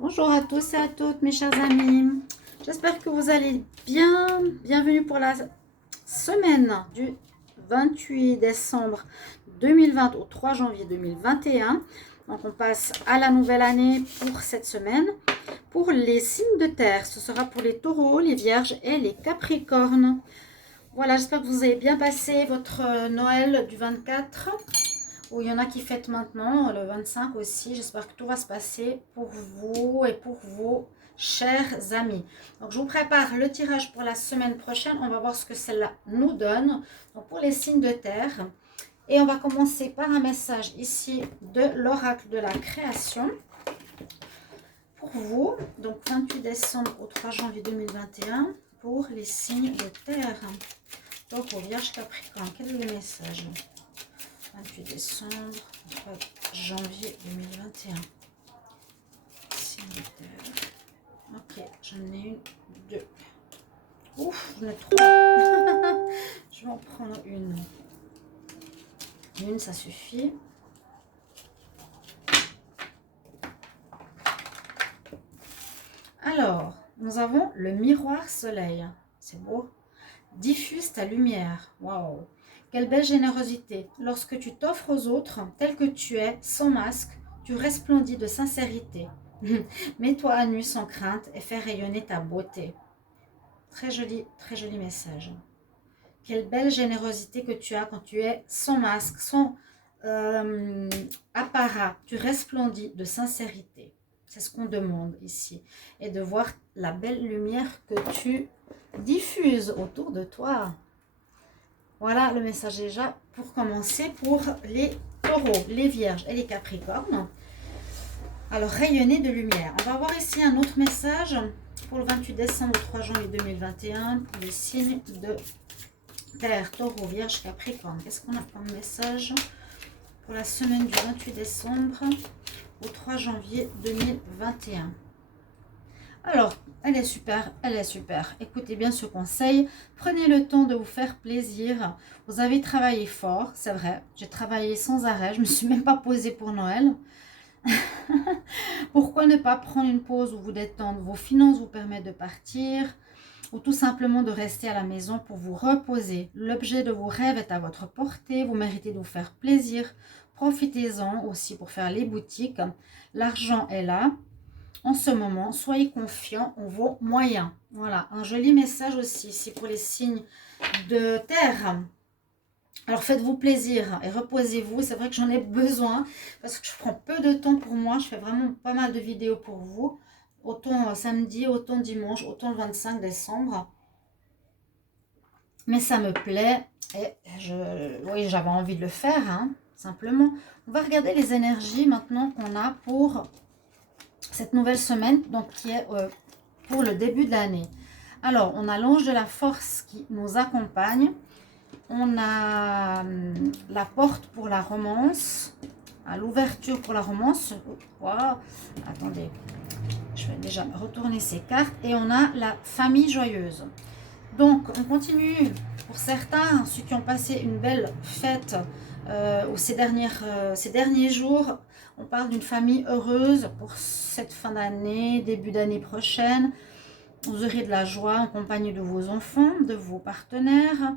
Bonjour à tous et à toutes mes chers amis. J'espère que vous allez bien. Bienvenue pour la semaine du 28 décembre 2020 au 3 janvier 2021. Donc on passe à la nouvelle année pour cette semaine. Pour les signes de terre, ce sera pour les taureaux, les vierges et les capricornes. Voilà, j'espère que vous avez bien passé votre Noël du 24. Ou il y en a qui fêtent maintenant, le 25 aussi. J'espère que tout va se passer pour vous et pour vos chers amis. Donc, je vous prépare le tirage pour la semaine prochaine. On va voir ce que celle-là nous donne. Donc, pour les signes de terre. Et on va commencer par un message ici de l'oracle de la création. Pour vous, donc 28 décembre au 3 janvier 2021, pour les signes de terre. Donc, au Vierge Capricorne, quel est le message ? 28 décembre, 3 janvier 2021. Signe de terre. Ok, j'en ai une, deux. Ouf, j'en ai trois. Je vais en prendre une. Une, ça suffit. Alors, nous avons le miroir soleil. C'est beau. Diffuse ta lumière. Waouh! Quelle belle générosité. Lorsque tu t'offres aux autres, tel que tu es, sans masque, tu resplendis de sincérité. Mets-toi à nu sans crainte et fais rayonner ta beauté. Très joli message. Quelle belle générosité que tu as quand tu es sans masque, sans apparat. Tu resplendis de sincérité. C'est ce qu'on demande ici. Et de voir la belle lumière que tu diffuses autour de toi. Voilà le message déjà pour commencer pour les taureaux, les vierges et les capricornes. Alors, rayonner de lumière. On va voir ici un autre message pour le 28 décembre au 3 janvier 2021 pour les signes de terre, taureau, vierge, capricorne. Qu'est-ce qu'on a comme message pour la semaine du 28 décembre au 3 janvier 2021? Alors, elle est super, elle est super. Écoutez bien ce conseil. Prenez le temps de vous faire plaisir. Vous avez travaillé fort, c'est vrai. J'ai travaillé sans arrêt. Je ne me suis même pas posée pour Noël. Pourquoi ne pas prendre une pause ou vous détendre? Vos finances vous permettent de partir ou tout simplement de rester à la maison pour vous reposer. L'objet de vos rêves est à votre portée. Vous méritez de vous faire plaisir. Profitez-en aussi pour faire les boutiques. L'argent est là. En ce moment, soyez confiants en vos moyens. Voilà, un joli message aussi, c'est pour les signes de terre. Alors faites-vous plaisir et reposez-vous. C'est vrai que j'en ai besoin parce que je prends peu de temps pour moi. Je fais vraiment pas mal de vidéos pour vous. Autant samedi, autant dimanche, autant le 25 décembre. Mais ça me plaît et oui, j'avais envie de le faire, hein, simplement. On va regarder les énergies maintenant qu'on a pour cette nouvelle semaine, donc qui est pour le début de l'année. Alors, on a l'ange de la force qui nous accompagne. On a la porte pour la romance, l'ouverture pour la romance. Wow. Attendez, je vais déjà retourner ces cartes. Et on a la famille joyeuse. Donc, on continue pour certains, ceux qui ont passé une belle fête ces derniers jours. On parle d'une famille heureuse pour cette fin d'année, début d'année prochaine. Vous aurez de la joie en compagnie de vos enfants, de vos partenaires.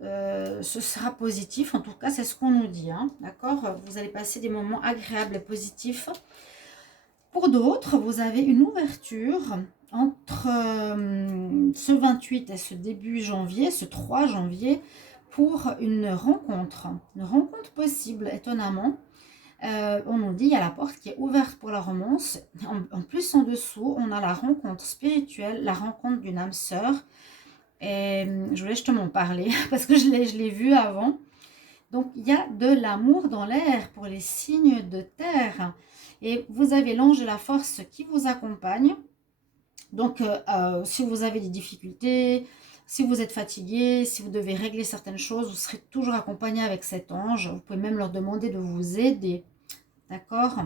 Ce sera positif, en tout cas c'est ce qu'on nous dit, hein, d'accord? Vous allez passer des moments agréables et positifs. Pour d'autres, vous avez une ouverture entre ce 28 et ce début janvier, ce 3 janvier, pour une rencontre possible, étonnamment. On nous dit il y a la porte qui est ouverte pour la romance. En plus, en dessous, on a la rencontre spirituelle, la rencontre d'une âme sœur. Et je voulais justement en parler parce que je l'ai vu avant. Donc, il y a de l'amour dans l'air pour les signes de terre. Et vous avez l'ange de la force qui vous accompagne. Donc, si vous avez des difficultés, si vous êtes fatigué, si vous devez régler certaines choses, vous serez toujours accompagné avec cet ange. Vous pouvez même leur demander de vous aider. D'accord?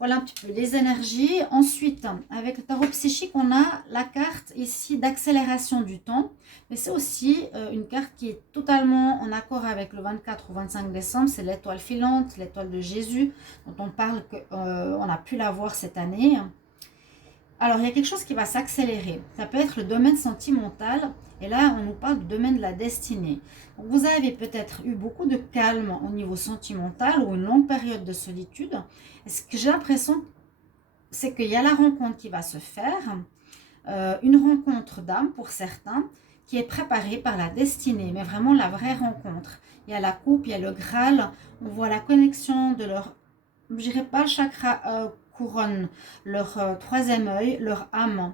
Voilà un petit peu les énergies. Ensuite, avec le tarot psychique, on a la carte ici d'accélération du temps. Mais c'est aussi une carte qui est totalement en accord avec le 24 ou 25 décembre. C'est l'étoile filante, l'étoile de Jésus, dont on parle qu'on a pu la voir cette année. Alors, il y a quelque chose qui va s'accélérer. Ça peut être le domaine sentimental. Et là, on nous parle du domaine de la destinée. Donc, vous avez peut-être eu beaucoup de calme au niveau sentimental ou une longue période de solitude. Et ce que j'ai l'impression, c'est qu'il y a la rencontre qui va se faire. Une rencontre d'âme pour certains qui est préparée par la destinée. Mais vraiment la vraie rencontre. Il y a la coupe, il y a le Graal. On voit la connexion de leur, je dirais pas le chakra couronne, leur troisième œil, leur âme.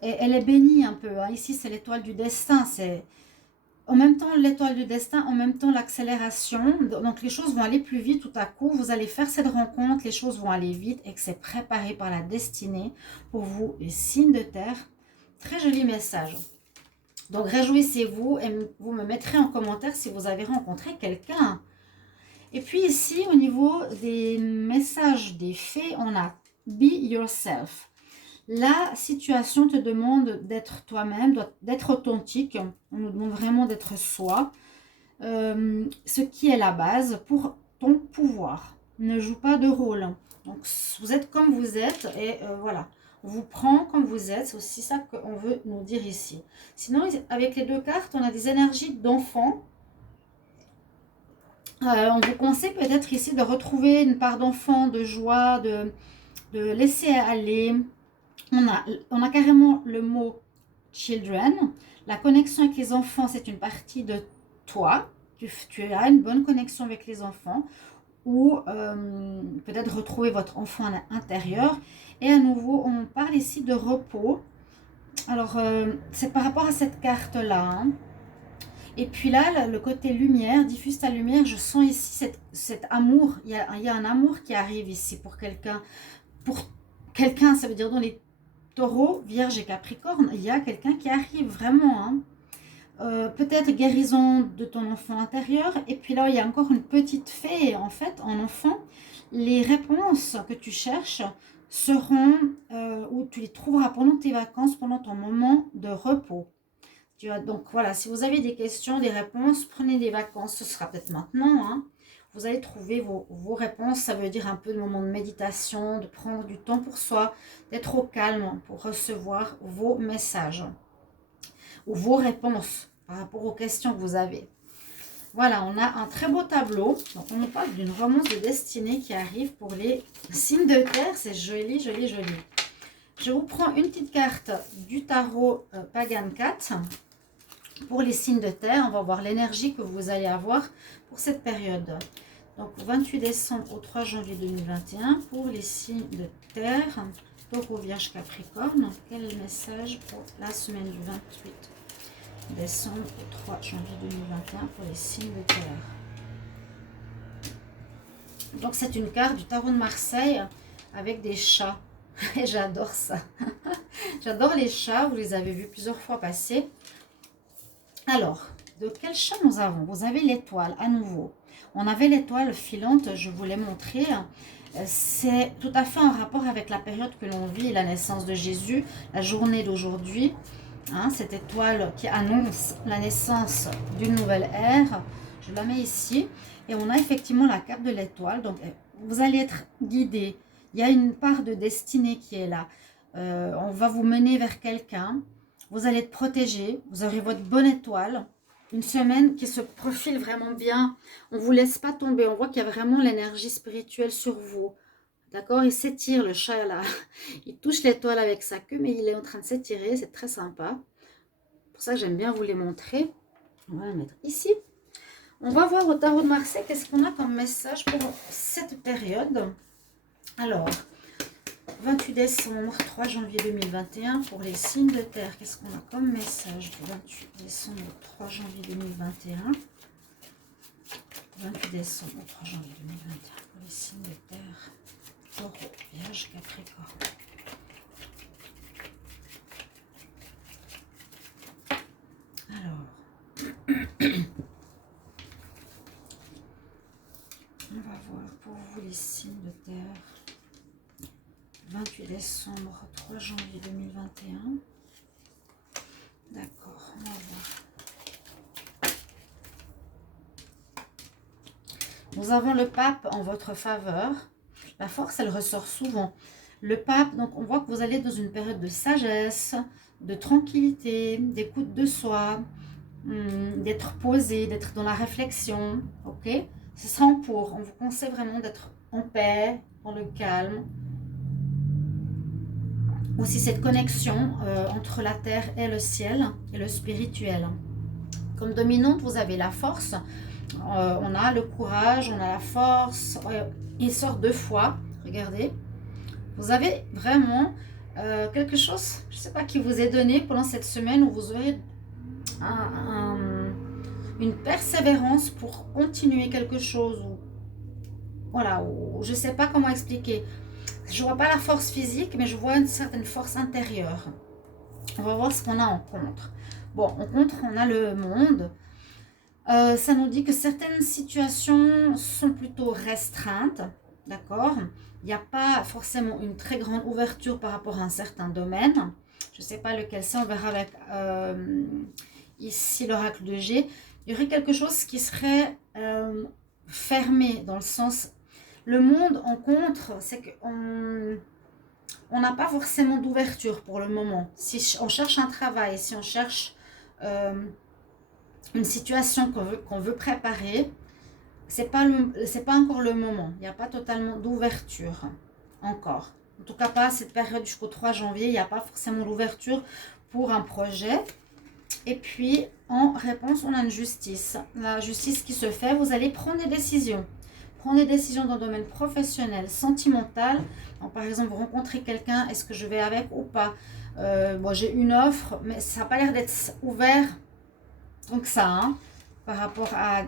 Et elle est bénie un peu. Hein. Ici, c'est l'étoile du destin. C'est en même temps l'étoile du destin, en même temps l'accélération. Donc, les choses vont aller plus vite tout à coup. Vous allez faire cette rencontre, les choses vont aller vite et que c'est préparé par la destinée pour vous, les signes de terre. Très joli message. Donc, réjouissez-vous et vous me mettrez en commentaire si vous avez rencontré quelqu'un. Et puis ici, au niveau des messages des fées, on a Be Yourself. La situation te demande d'être toi-même, d'être authentique. On nous demande vraiment d'être soi. Ce qui est la base pour ton pouvoir. Ne joue pas de rôle. Donc, vous êtes comme vous êtes et voilà. On vous prend comme vous êtes. C'est aussi ça qu'on veut nous dire ici. Sinon, avec les deux cartes, on a des énergies d'enfant. On vous conseille peut-être ici de retrouver une part d'enfant, de joie, de laisser aller. On a carrément le mot children. La connexion avec les enfants, c'est une partie de toi. Tu as une bonne connexion avec les enfants. Ou peut-être retrouver votre enfant intérieur. Et à nouveau, on parle ici de repos. Alors, c'est par rapport à cette carte-là. Hein. Et puis là, le côté lumière, diffuse ta lumière, je sens ici cet amour. Il y a un amour qui arrive ici pour quelqu'un. Pour quelqu'un, ça veut dire dans les taureaux, vierge et capricorne, il y a quelqu'un qui arrive vraiment. Hein. Peut-être guérison de ton enfant intérieur. Et puis là, il y a encore une petite fée, en fait, en enfant. Les réponses que tu cherches seront, ou tu les trouveras pendant tes vacances, pendant ton moment de repos. Donc voilà, si vous avez des questions, des réponses, prenez des vacances, ce sera peut-être maintenant. Hein. Vous allez trouver vos réponses, ça veut dire un peu de moment de méditation, de prendre du temps pour soi, d'être au calme pour recevoir vos messages ou vos réponses par rapport aux questions que vous avez. Voilà, on a un très beau tableau. Donc on nous parle d'une romance de destinée qui arrive pour les signes de terre. C'est joli, joli, joli. Je vous prends une petite carte du tarot Pagan 4. Pour les signes de terre, on va voir l'énergie que vous allez avoir pour cette période. Donc, 28 décembre au 3 janvier 2021, pour les signes de terre, Taureau, Vierge, Capricorne. Quel est le message pour la semaine du 28 décembre au 3 janvier 2021 pour les signes de terre? Donc, c'est une carte du tarot de Marseille avec des chats. Et j'adore ça. J'adore les chats, vous les avez vus plusieurs fois passer. Alors, de quel chat nous avons? Vous avez l'étoile, à nouveau. On avait l'étoile filante, je vous l'ai montré. C'est tout à fait en rapport avec la période que l'on vit, la naissance de Jésus, la journée d'aujourd'hui. Hein, cette étoile qui annonce la naissance d'une nouvelle ère. Je la mets ici. Et on a effectivement la carte de l'étoile. Donc, vous allez être guidé. Il y a une part de destinée qui est là. On va vous mener vers quelqu'un. Vous allez être protégé, vous aurez votre bonne étoile. Une semaine qui se profile vraiment bien. On ne vous laisse pas tomber. On voit qu'il y a vraiment l'énergie spirituelle sur vous. D'accord? Il s'étire, le chat là. Il touche l'étoile avec sa queue, mais il est en train de s'étirer. C'est très sympa. C'est pour ça que j'aime bien vous les montrer. On va la mettre ici. On va voir au tarot de Marseille qu'est-ce qu'on a comme message pour cette période. Alors, 28 décembre, 3 janvier 2021, pour les signes de terre, qu'est-ce qu'on a comme message du 28 décembre, 3 janvier 2021 28 décembre, 3 janvier 2021, pour les signes de terre, Taureau, Vierge, Capricorne. Alors, on va voir pour vous les signes de terre. 28 décembre, 3 janvier 2021. D'accord, on va voir. Nous avons le pape en votre faveur. La force, elle ressort souvent. Le pape, donc on voit que vous allez dans une période de sagesse, de tranquillité, d'écoute de soi, d'être posé, d'être dans la réflexion, ok? Ce sera en cours. On vous conseille vraiment d'être en paix, dans le calme. Aussi cette connexion entre la terre et le ciel et le spirituel. Comme dominante, vous avez la force. On a le courage, on a la force. Il sort 2 fois. Regardez. Vous avez vraiment quelque chose, je ne sais pas, qui vous est donné pendant cette semaine où vous aurez une persévérance pour continuer quelque chose. Ou, voilà, ou, je ne sais pas comment expliquer. Je ne vois pas la force physique, mais je vois une certaine force intérieure. On va voir ce qu'on a en contre. Bon, en contre, on a le monde. Ça nous dit que certaines situations sont plutôt restreintes, d'accord? Il n'y a pas forcément une très grande ouverture par rapport à un certain domaine. Je ne sais pas lequel c'est, on verra avec ici l'oracle de G. Il y aurait quelque chose qui serait fermé dans le sens... Le monde en contre, c'est qu'on n'a pas forcément d'ouverture pour le moment. Si on cherche un travail, si on cherche une situation qu'on veut préparer, c'est pas encore le moment. Il n'y a pas totalement d'ouverture encore. En tout cas, pas cette période jusqu'au 3 janvier. Il n'y a pas forcément d'ouverture pour un projet. Et puis, en réponse, on a une justice. La justice qui se fait, vous allez prendre des décisions. Prendre des décisions dans le domaine professionnel, sentimental. Donc, par exemple, vous rencontrez quelqu'un, est-ce que je vais avec ou pas? Bon, j'ai une offre, mais ça n'a pas l'air d'être ouvert. Donc ça, hein, par rapport à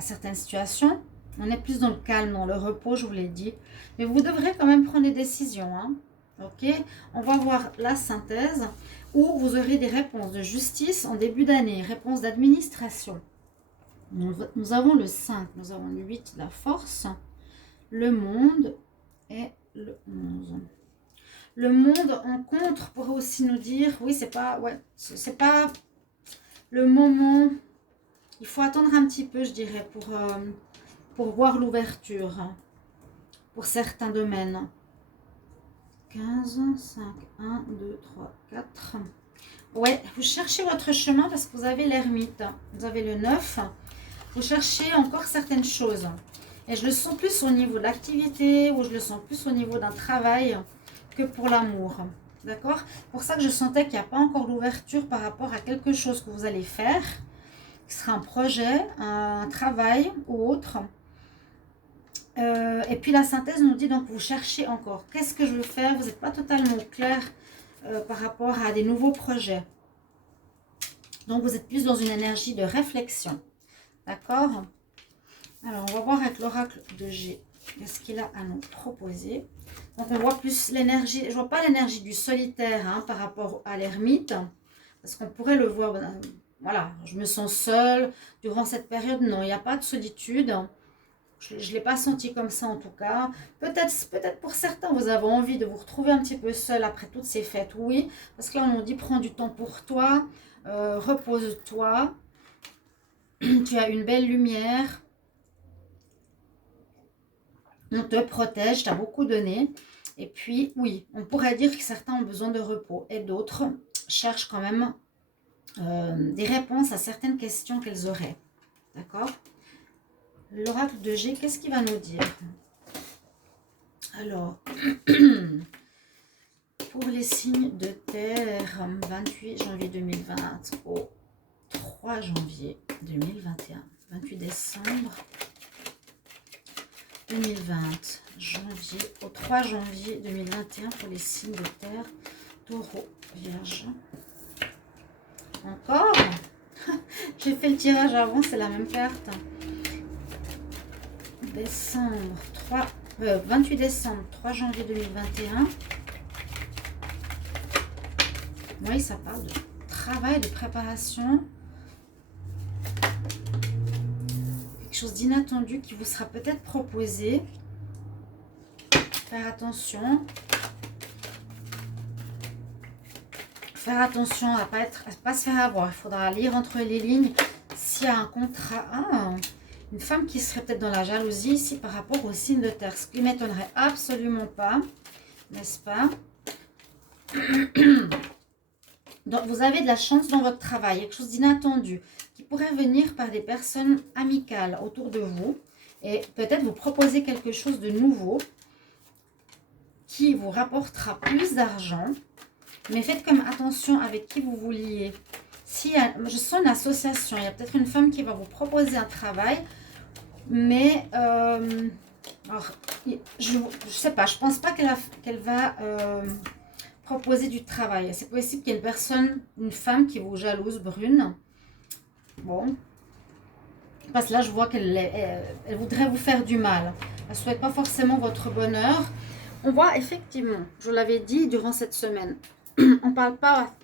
certaines situations. On est plus dans le calme, dans le repos, je vous l'ai dit. Mais vous devrez quand même prendre des décisions. Hein. Ok, on va voir la synthèse où vous aurez des réponses de justice en début d'année, réponses d'administration. Nous avons le 5, nous avons le 8, la force, le monde et le 11. Le monde en contre pourrait aussi nous dire, oui, c'est pas le moment. Il faut attendre un petit peu, je dirais, pour voir l'ouverture pour certains domaines. 15, 5, 1, 2, 3, 4. Ouais, vous cherchez votre chemin parce que vous avez l'ermite. Vous avez le 9. Vous cherchez encore certaines choses. Et je le sens plus au niveau de l'activité ou je le sens plus au niveau d'un travail que pour l'amour. D'accord? Pour ça que je sentais qu'il n'y a pas encore l'ouverture par rapport à quelque chose que vous allez faire. Ce sera un projet, un travail ou autre. Et puis la synthèse nous dit donc vous cherchez encore. Qu'est-ce que je veux faire? Vous n'êtes pas totalement clair par rapport à des nouveaux projets. Donc vous êtes plus dans une énergie de réflexion. D'accord? Alors on va voir avec l'oracle de G. Qu'est-ce qu'il a à nous proposer? Donc on voit plus l'énergie. Je ne vois pas l'énergie du solitaire hein, par rapport à l'ermite. Parce qu'on pourrait le voir. Voilà, je me sens seule durant cette période. Non, il n'y a pas de solitude. Je ne l'ai pas senti comme ça en tout cas. Peut-être pour certains, vous avez envie de vous retrouver un petit peu seul après toutes ces fêtes. Oui, parce que là, on nous dit prends du temps pour toi, repose-toi. Tu as une belle lumière. On te protège, tu as beaucoup donné. Et puis, oui, on pourrait dire que certains ont besoin de repos et d'autres cherchent quand même des réponses à certaines questions qu'elles auraient. D'accord? L'oracle de G, qu'est-ce qu'il va nous dire? Alors, pour les signes de terre, 28 janvier 2020 au 3 janvier 2021, 28 décembre 2020, janvier au 3 janvier 2021 pour les signes de terre, taureau, vierge. Encore? J'ai fait le tirage avant, c'est la même carte. Décembre 28 décembre 3 janvier 2021. Oui, ça parle de travail, de préparation, quelque chose d'inattendu qui vous sera peut-être proposé. Faire attention à pas se faire avoir. Il faudra lire entre les lignes s'il y a un contrat. Une femme qui serait peut-être dans la jalousie ici par rapport au signe de terre. Ce qui ne m'étonnerait absolument pas. n'est-ce pas? Donc, vous avez de la chance dans votre travail, quelque chose d'inattendu qui pourrait venir par des personnes amicales autour de vous et peut-être vous proposer quelque chose de nouveau qui vous rapportera plus d'argent. Mais faites comme attention avec qui vous vous liez. Si je sens une association, il y a peut-être une femme qui va vous proposer un travail, mais alors, je ne sais pas, je pense pas qu'elle va proposer du travail. C'est possible qu'il y ait une personne, une femme qui vous jalouse, brune. Bon, parce que là je vois elle voudrait vous faire du mal. Elle ne souhaite pas forcément votre bonheur. On voit effectivement, je l'avais dit durant cette semaine, on ne parle pas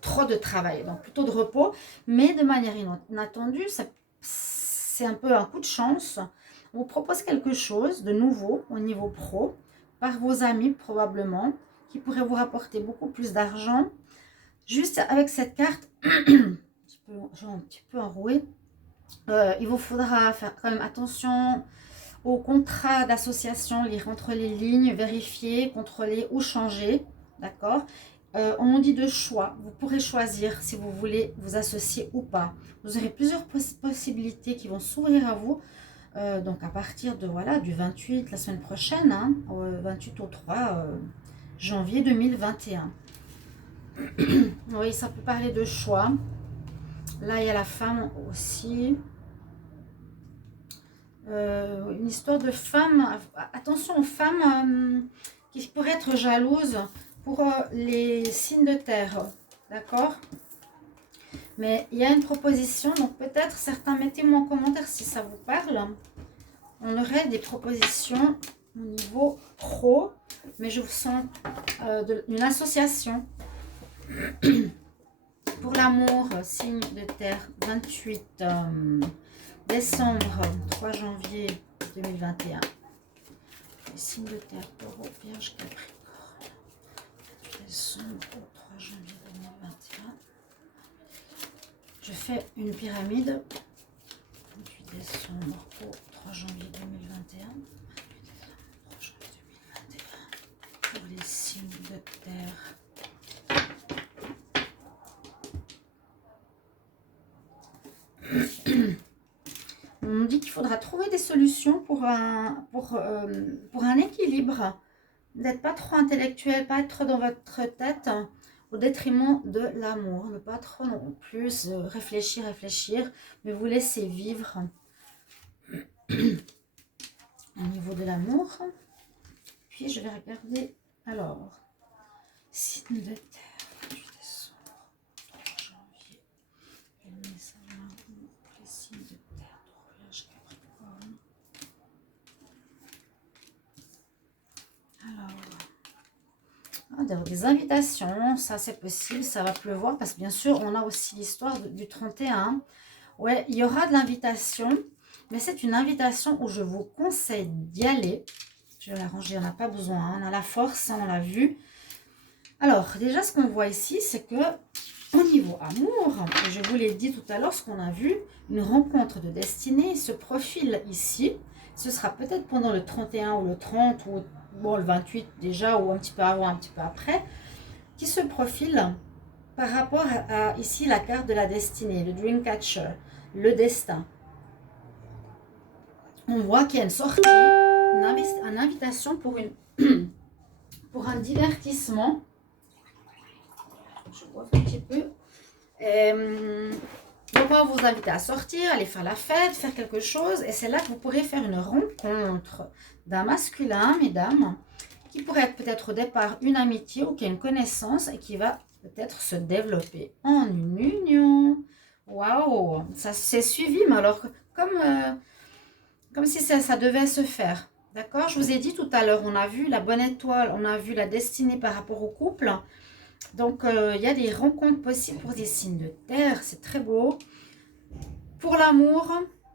trop de travail, donc plutôt de repos, mais de manière inattendue, c'est un peu un coup de chance. On vous propose quelque chose de nouveau au niveau pro, par vos amis probablement, qui pourrait vous rapporter beaucoup plus d'argent. Juste avec cette carte, j'ai un petit peu enroué, il vous faudra faire quand même attention au contrat d'association, lire entre les lignes, vérifier, contrôler ou changer, d'accord? On dit de choix, vous pourrez choisir si vous voulez vous associer ou pas. Vous aurez plusieurs possibilités qui vont s'ouvrir à vous, donc à partir de, voilà, du 28, la semaine prochaine, hein, 28 au 3 janvier 2021. Oui, ça peut parler de choix. Là, il y a la femme aussi. Une histoire de femme. Attention aux femmes qui pourraient être jalouses pour les signes de terre. D'accord? Mais il y a une proposition. Donc peut-être certains, mettez-moi en commentaire si ça vous parle. On aurait des propositions au niveau pro. Mais je vous sens une association. Pour l'amour, signe de terre, 28 décembre, 3 janvier 2021. Les signes de terre, Taureau, Vierge, Capricorne. 28 décembre, 3 janvier 2021. Je fais une pyramide. 28 décembre au 3 janvier 2021. 28 décembre, 3 janvier 2021. Pour les signes de terre. On dit qu'il faudra trouver des solutions pour un équilibre, d'être pas trop intellectuel, pas être trop dans votre tête, au détriment de l'amour. Ne pas trop non plus réfléchir, mais vous laisser vivre au niveau de l'amour. Puis je vais regarder, alors, signe de terre, 28 décembre, 3 janvier, les signes de terre, Vierge, Capricorne. Alors, des invitations, ça c'est possible, ça va pleuvoir parce que bien sûr on a aussi l'histoire du 31. Ouais, il y aura de l'invitation, mais c'est une invitation où je vous conseille d'y aller. Je vais la ranger, on n'a pas besoin, hein, on a la force, on l'a vu. Alors déjà ce qu'on voit ici, c'est que au niveau amour, et je vous l'ai dit tout à l'heure, ce qu'on a vu, une rencontre de destinée se profile ici. Ce sera peut-être pendant le 31 ou le 30 ou bon, le 28 déjà, ou un petit peu avant, un petit peu après, qui se profile par rapport à ici la carte de la destinée, le Dreamcatcher, le destin. On voit qu'il y a une sortie, une invitation pour, pour un divertissement. Je vois un petit peu. Donc on va vous inviter à sortir, aller faire la fête, faire quelque chose. Et c'est là que vous pourrez faire une rencontre d'un masculin, mesdames, qui pourrait être peut-être au départ une amitié ou qui a une connaissance et qui va peut-être se développer en une union. Waouh, ça s'est suivi, mais alors comme si ça devait se faire. D'accord? Je vous ai dit tout à l'heure, on a vu la bonne étoile, on a vu la destinée par rapport au couple. Donc, il y a des rencontres possibles pour des signes de terre. C'est très beau. Pour l'amour,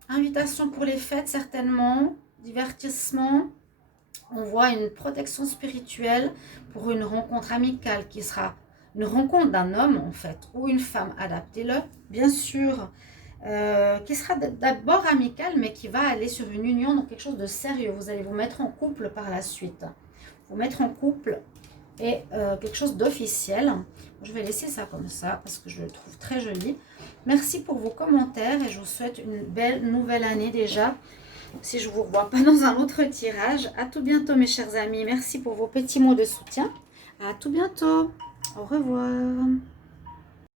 invitation pour les fêtes, certainement. Divertissement. On voit une protection spirituelle pour une rencontre amicale qui sera une rencontre d'un homme, en fait, ou une femme. Adaptez-le, bien sûr. Qui sera d'abord amicale, mais qui va aller sur une union, donc quelque chose de sérieux. Vous allez vous mettre en couple par la suite. vous mettre en couple et quelque chose d'officiel. Je vais laisser ça comme ça parce que je le trouve très joli. Merci pour vos commentaires et je vous souhaite une belle nouvelle année déjà. Si je ne vous revois pas dans un autre tirage. À tout bientôt mes chers amis. Merci pour vos petits mots de soutien. À tout bientôt. Au revoir.